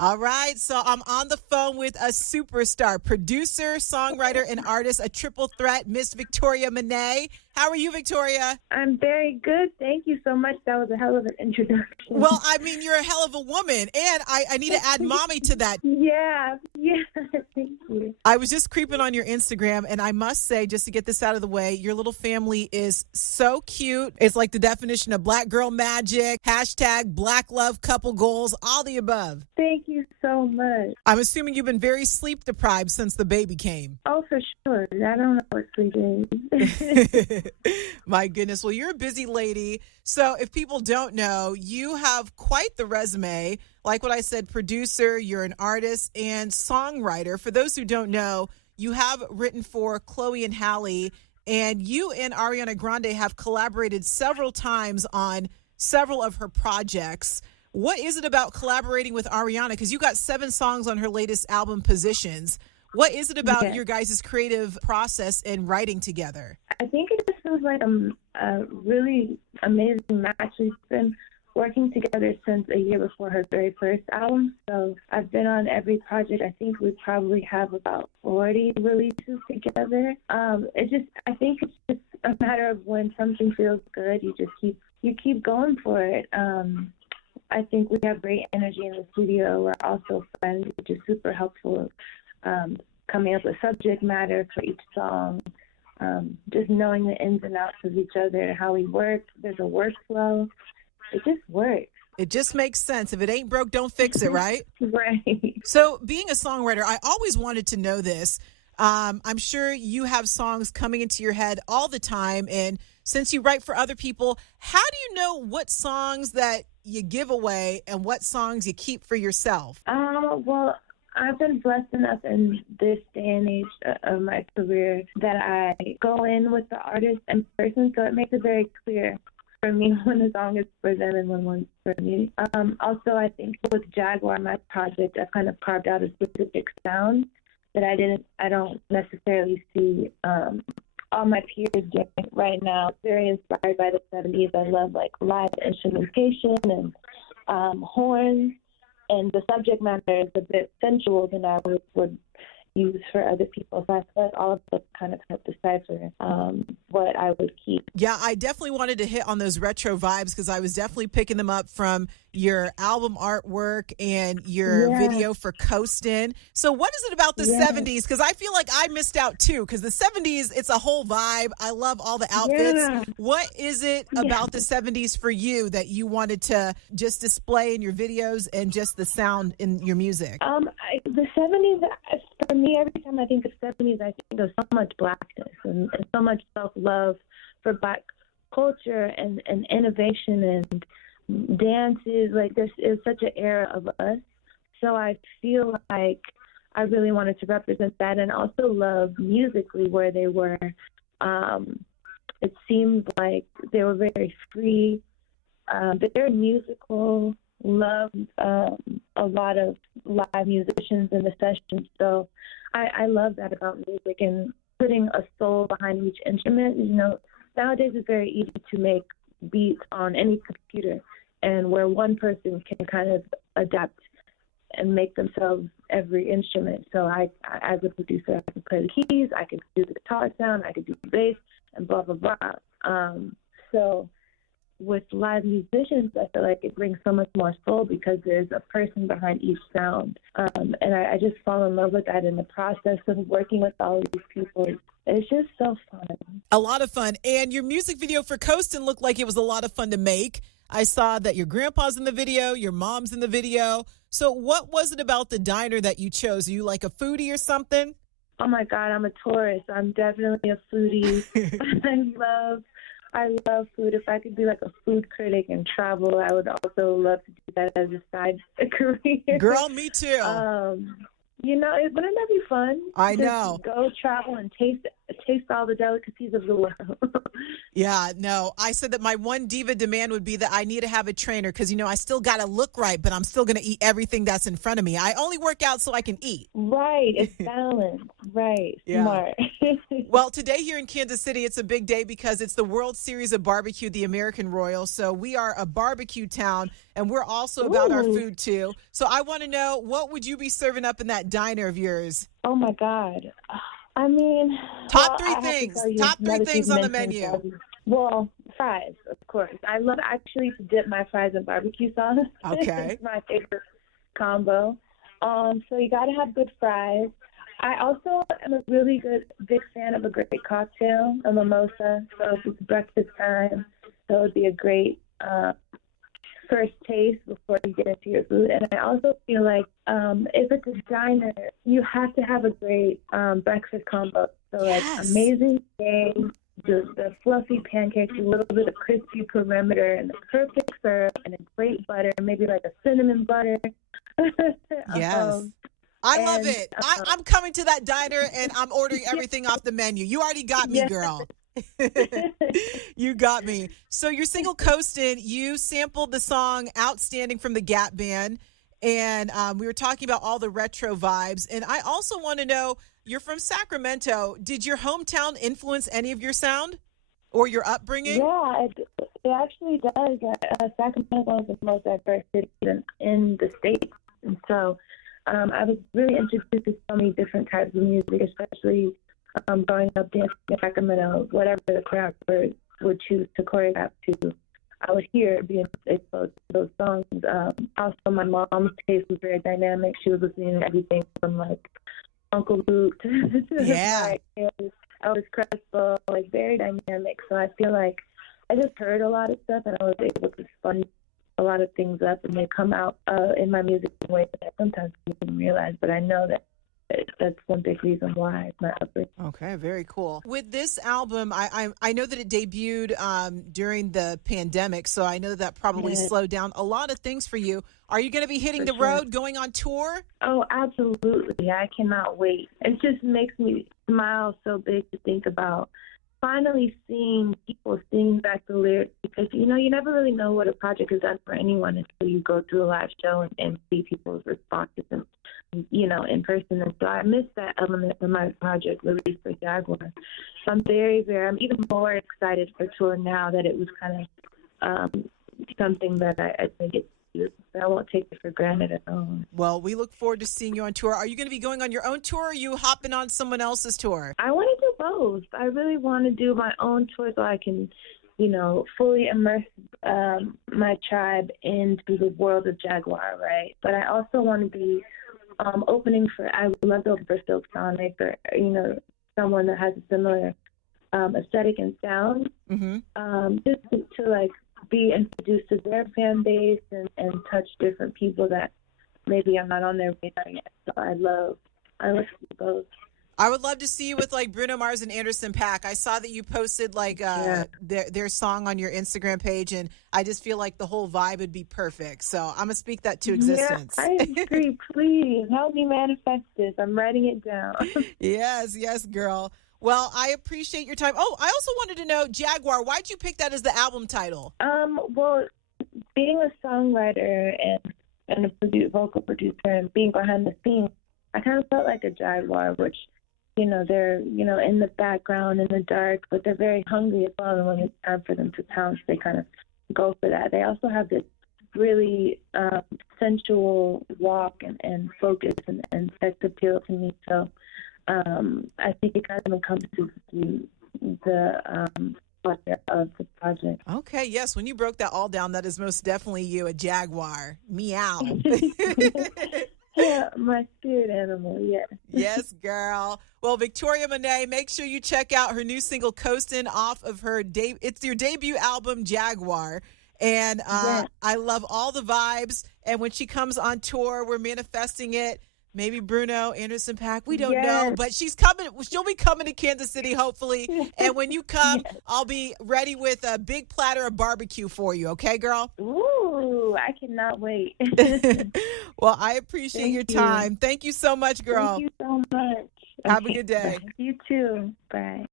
All right, so I'm on the phone with a superstar, producer, songwriter, and artist, a triple threat, Miss Victoria Monet. How are you, Victoria? I'm very good. Thank you so much. That was a hell of an introduction. Well, I mean, you're a hell of a woman, and I need to add mommy to that. Yeah, thank you. I was just creeping on your Instagram, and I must say, just to get this out of the way, your little family is so cute. It's like the definition of black girl magic, hashtag black love couple goals, all the above. Thank you so much. I'm assuming you've been very sleep deprived since the baby came. Oh, for sure. I don't know what sleep is. My goodness. Well, you're a busy lady. So if people don't know, you have quite the resume. Like what I said, producer, you're an artist and songwriter. For those who don't know, you have written for Chloe and Halle, and you and Ariana Grande have collaborated several times on several of her projects. What is it about collaborating with Ariana? Because you got 7 songs on her latest album, Positions. What is it about your guys' creative process in writing together? I think it just feels like a really amazing match. We've been working together since a year before her very first album. So I've been on every project. I think we probably have about 40 releases together. I think it's just a matter of when something feels good, you keep going for it. I think we have great energy in the studio. We're also friends, which is super helpful. Coming up with subject matter for each song, just knowing the ins and outs of each other, how we work. There's a workflow. It just works. It just makes sense. If it ain't broke, don't fix it, right? Right. So being a songwriter, I always wanted to know this. I'm sure you have songs coming into your head all the time. And since you write for other people, how do you know what songs that you give away and what songs you keep for yourself? Well, I've been blessed enough in this day and age of my career that I go in with the artist in person, so it makes it very clear for me when a song is for them and when one's for me. Also, I think with Jaguar, my project, I've kind of carved out a specific sound that I don't necessarily see all my peers doing right now. It's very inspired by the 70s. I love like live instrumentation and horns. And the subject matter is a bit sensual than I would use for other people. So I feel like all of those kind of help decipher what I would keep. Yeah, I definitely wanted to hit on those retro vibes because I was definitely picking them up from your album artwork and your video for Coastin. So what is it about the 70s? Because I feel like I missed out too, because the 70s, it's a whole vibe. I love all the outfits. Yeah. What is it about the 70s for you that you wanted to just display in your videos and just the sound in your music? The 70s, for me, every time I think of 70s, I think of so much blackness and so much self-love for Black culture and innovation and dances. Like, this is such an era of us. So I feel like I really wanted to represent that and also love musically where they were. It seemed like they were very free, very musical, loved a lot of live musicians in the sessions. So I love that about music and putting a soul behind each instrument. You know, nowadays it's very easy to make beats on any computer, and where one person can kind of adapt and make themselves every instrument. So I as a producer, I can play the keys, I can do the guitar sound, I can do the bass, and blah, blah, blah. So with live musicians, I feel like it brings so much more soul because there's a person behind each sound. And I just fall in love with that in the process of working with all of these people. It's just so fun. A lot of fun. And your music video for Coastin looked like it was a lot of fun to make. I saw that your grandpa's in the video, your mom's in the video. So what was it about the diner that you chose? Are you like a foodie or something? Oh, my God, I'm a tourist. I'm definitely a foodie. I love food. If I could be like a food critic and travel, I would also love to do that as a side career. Girl, me too. You know, wouldn't that be fun? I know. Go travel and taste taste all the delicacies of the world. Yeah, no. I said that my one diva demand would be that I need to have a trainer because, I still got to look right, but I'm still going to eat everything that's in front of me. I only work out so I can eat. Right. It's balance. Right. Yeah. Smart. Well, today here in Kansas City, it's a big day because it's the World Series of Barbecue, the American Royal. So we are a barbecue town, and we're also about our food, too. So I want to know, what would you be serving up in that diner of yours? Oh, my God. I mean, Top three things on the menu. Well, fries, of course. I love actually to dip my fries in barbecue sauce. Okay. It's my favorite combo. So you got to have good fries. I also am a really big fan of a great cocktail, a mimosa. So if it's breakfast time, that would be a great first taste before you get into your food. And I also feel like if it's a diner, you have to have a great breakfast combo. So like amazing eggs, the fluffy pancakes, a little bit of crispy perimeter, and the perfect syrup, and a great butter, maybe like a cinnamon butter. Yes. I love it. I'm coming to that diner, and I'm ordering everything off the menu. You already got me, girl. You got me. So your single Coastin, you sampled the song Outstanding from the Gap Band, and we were talking about all the retro vibes. And I also want to know, you're from Sacramento. Did your hometown influence any of your sound or your upbringing? Yeah, it actually does. Sacramento is the most diverse city in the state. And so I was really introduced to so many different types of music, especially growing up dancing in Sacramento. Whatever the choreographer would choose to choreograph to, I would hear being exposed to those songs. Also, my mom's taste was very dynamic. She was listening to everything from like Uncle Luke to Elvis Crespo, like very dynamic. So I feel like I just heard a lot of stuff, and I was able to sponge a lot of things up, and they come out in my music in ways that I sometimes didn't realize. But I know that that's one big reason why it's my upbringing. Okay, very cool. With this album, I know that it debuted during the pandemic, so I know that probably slowed down a lot of things for you. Are you going to be hitting the road, going on tour? Oh, absolutely. I cannot wait. It just makes me smile so big to think about finally seeing people sing back the lyrics, because, you never really know what a project has done for anyone until you go through a live show and see people's responses and, in person. And so I missed that element when my project released for Jaguar. So I'm I'm even more excited for tour now that it was kind of something that I think I won't take it for granted at all. Well, we look forward to seeing you on tour. Are you going to be going on your own tour, or are you hopping on someone else's tour? I want to do both. I really want to do my own tour so I can, fully immerse my tribe into the world of Jaguar, right? But I also want to be opening for, I would love to open for Silk Sonic, or, someone that has a similar aesthetic and sound, just to like, be introduced to their fan base and touch different people that maybe I'm not on their radar yet. So I love both. I would love to see you with like Bruno Mars and Anderson .Paak. I saw that you posted like their song on your Instagram page, and I just feel like the whole vibe would be perfect. So I'm gonna speak that to existence. Yeah, I agree. Please help me manifest this. I'm writing it down. Yes, girl. Well, I appreciate your time. Oh, I also wanted to know, Jaguar, why'd you pick that as the album title? Well, being a songwriter and a vocal producer and being behind the scenes, I kind of felt like a jaguar, which, they're, in the background in the dark, but they're very hungry as well. And when it's time for them to pounce, they kind of go for that. They also have this really sensual walk and focus and sex appeal to me. So I think it kind of encompasses the pleasure of the project. Okay, yes. When you broke that all down, that is most definitely you, a jaguar. Meow. Yeah, my spirit animal, yes. Yes, girl. Well, Victoria Monet, make sure you check out her new single, Coastin, off of her it's your debut album, Jaguar. And I love all the vibes. And when she comes on tour, we're manifesting it. Maybe Bruno, Anderson .Paak, we don't know, but she's coming. She'll be coming to Kansas City, hopefully. And when you come, I'll be ready with a big platter of barbecue for you. Okay, girl? Ooh, I cannot wait. Well, I appreciate your time. Thank you so much, girl. Thank you so much. Have a good day. Bye. You too. Bye.